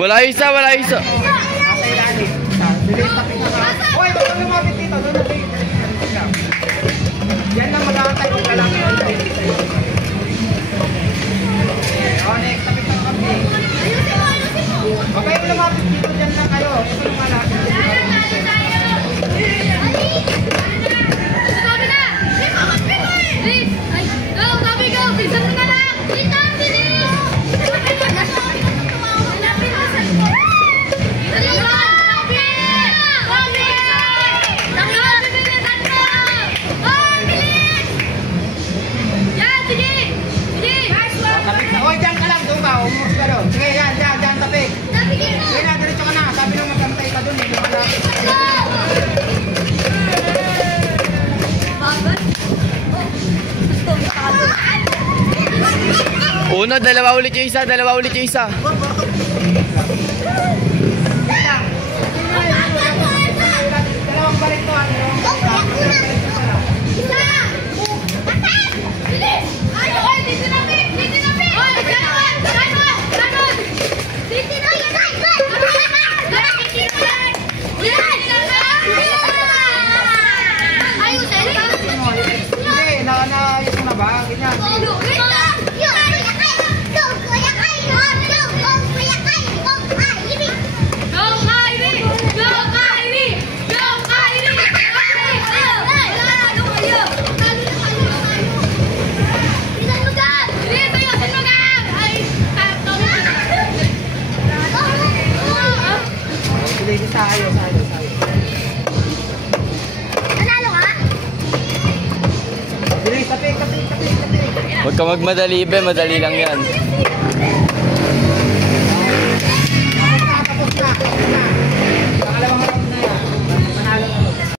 Wala isa, wala isa. Nasa ilalim. Bilis tapik na ka. Hoy, wag kang lumapit dito. Doon na kayo. Yan lang mag-aantay kung kalaki. O, next. Tapik na kami. Huwag kayong lumapit dito. Diyan lang kayo. Ito yung malapit. Sige, yan, tapik. Sige na, diretso ka na. Sabi nung magkantay ka dun, hindi pala. Uno, dalawa ulit yung isa, dalawa ulit yung isa. Dalawang balik to, ano? Tayo. Nanalo ka? Tapik. Huwag ka magmadali, be. Madali lang yan.